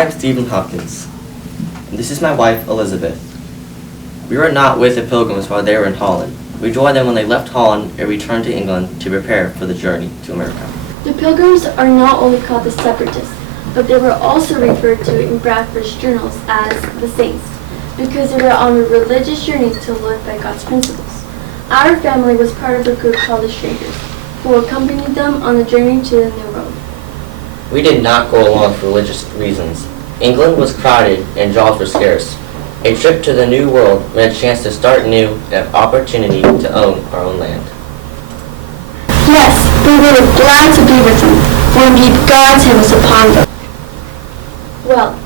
I am Stephen Hopkins, and this is my wife, Elizabeth. We were not with the Pilgrims while they were in Holland. We joined them when they left Holland and returned to England to prepare for the journey to America. The Pilgrims are not only called the Separatists, but they were also referred to in Bradford's journals as the Saints, because they were on a religious journey to live by God's principles. Our family was part of a group called the Strangers, who accompanied them on the journey to the New World. We did not go along for religious reasons. England was crowded and jobs were scarce. A trip to the New World meant a chance to start new and have opportunity to own our own land. Yes, we were glad to be with them, for indeed God's hand was upon them. Well,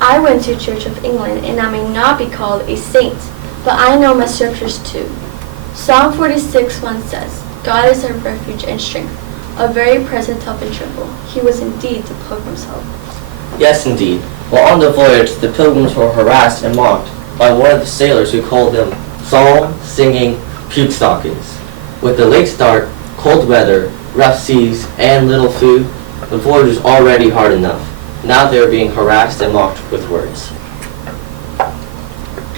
I went to Church of England, and I may not be called a saint, but I know my scriptures too. Psalm 46:1 says, God is our refuge and strength, a very present help in trouble. He was indeed the Pilgrim's help. Yes, indeed. While on the voyage, the Pilgrims were harassed and mocked by one of the sailors who called them psalm-singing puke stockings. With the late start, cold weather, rough seas, and little food, the voyage was already hard enough. Now they were being harassed and mocked with words.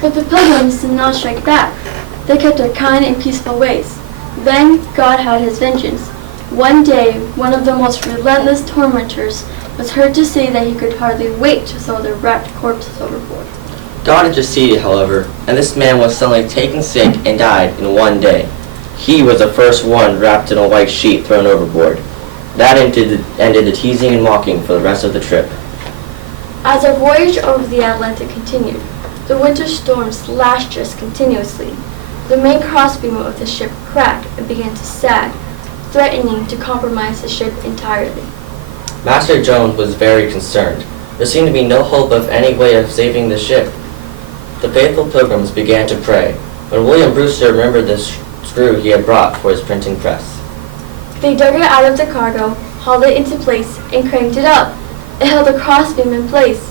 But the Pilgrims did not strike back. They kept their kind and peaceful ways. Then God had his vengeance. One day, one of the most relentless tormentors was heard to say that he could hardly wait to throw the wrecked corpses overboard. God interceded, however, and this man was suddenly taken sick and died in one day. He was the first one wrapped in a white sheet thrown overboard. That ended the teasing and mocking for the rest of the trip. As our voyage over the Atlantic continued, the winter storms lashed us continuously. The main crossbeam of the ship cracked and began to sag, threatening to compromise the ship entirely. Master Jones was very concerned. There seemed to be no hope of any way of saving the ship. The faithful Pilgrims began to pray, when William Brewster remembered the screw he had brought for his printing press. They dug it out of the cargo, hauled it into place, and cranked it up. It held the crossbeam in place.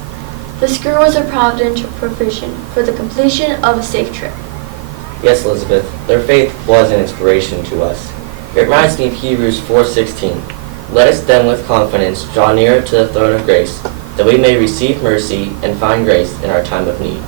The screw was a providential provision for the completion of a safe trip. Yes, Elizabeth, their faith was an inspiration to us. It reminds me of Hebrews 4:16. Let us then with confidence draw nearer to the throne of grace, that we may receive mercy and find grace in our time of need.